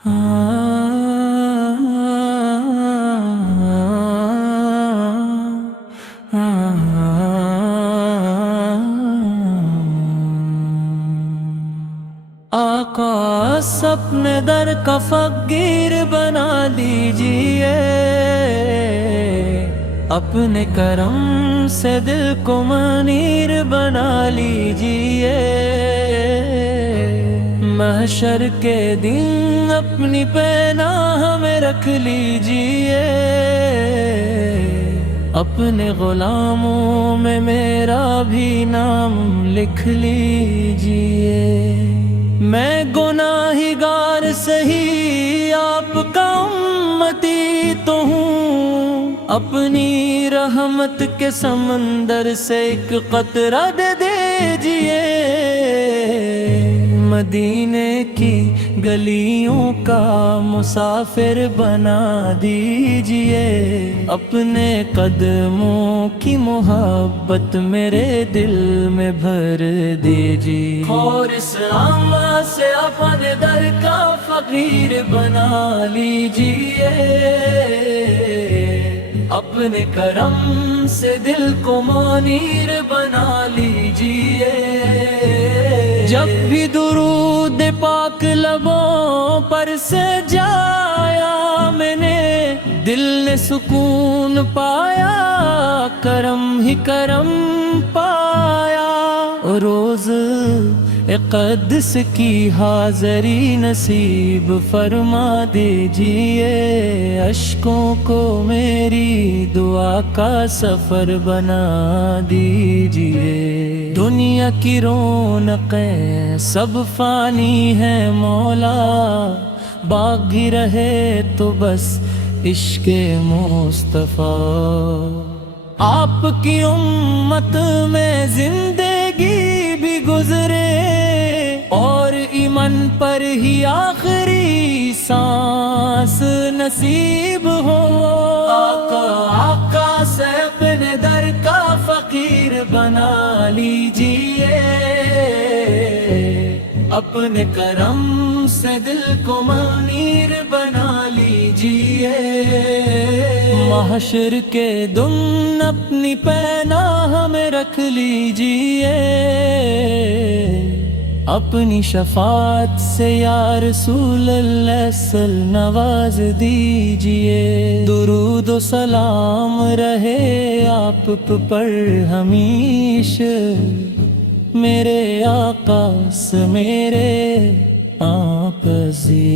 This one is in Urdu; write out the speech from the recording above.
آقا اپنے در کا فقیر بنا لیجئے، اپنے کرم سے دل کو منیر بنا لیجئے، محشر کے دن اپنی پناہ میں رکھ لیجئے، اپنے غلاموں میں میرا بھی نام لکھ لیجئے۔ میں گناہگار سہی آپ کا امتی تو ہوں، اپنی رحمت کے سمندر سے ایک قطرہ دے دیجئے، مدینے کی گلیوں کا مسافر بنا دیجئے، اپنے قدموں کی محبت میرے دل میں بھر دیجئے، اور اسلام سے اپنے در کا فقیر بنا لیجئے، اپنے کرم سے دل کو منیر بنا لیجئے۔ جب بھی درود پاک لبوں پر سے جایا میں نے، دل نے سکون پایا، کرم ہی کرم پایا، روز اقدس کی حاضری نصیب فرما دیجئے، اشکوں کو میری دعا کا سفر بنا دیجئے، دنیا کی رونقیں سب فانی ہیں مولا، باقی رہے تو بس عشق مصطفیٰ، آپ کی امت میں زندگی بھی گزرے اور ایمان پر ہی آخری سانس نصیب ہو، آقا سے اپنے در کا فقیر بنا لیجئے، اپنے کرم سے دل کو منیر بنا لیجئے، محشر کے دن اپنی پناہ میں رکھ لیجئے، اپنی شفاعت سے یا رسول اللہ صلی نواز دیجئے، درود و سلام رہے آپ پر ہمیشہ، میرے آقا سے میرے آپ سے۔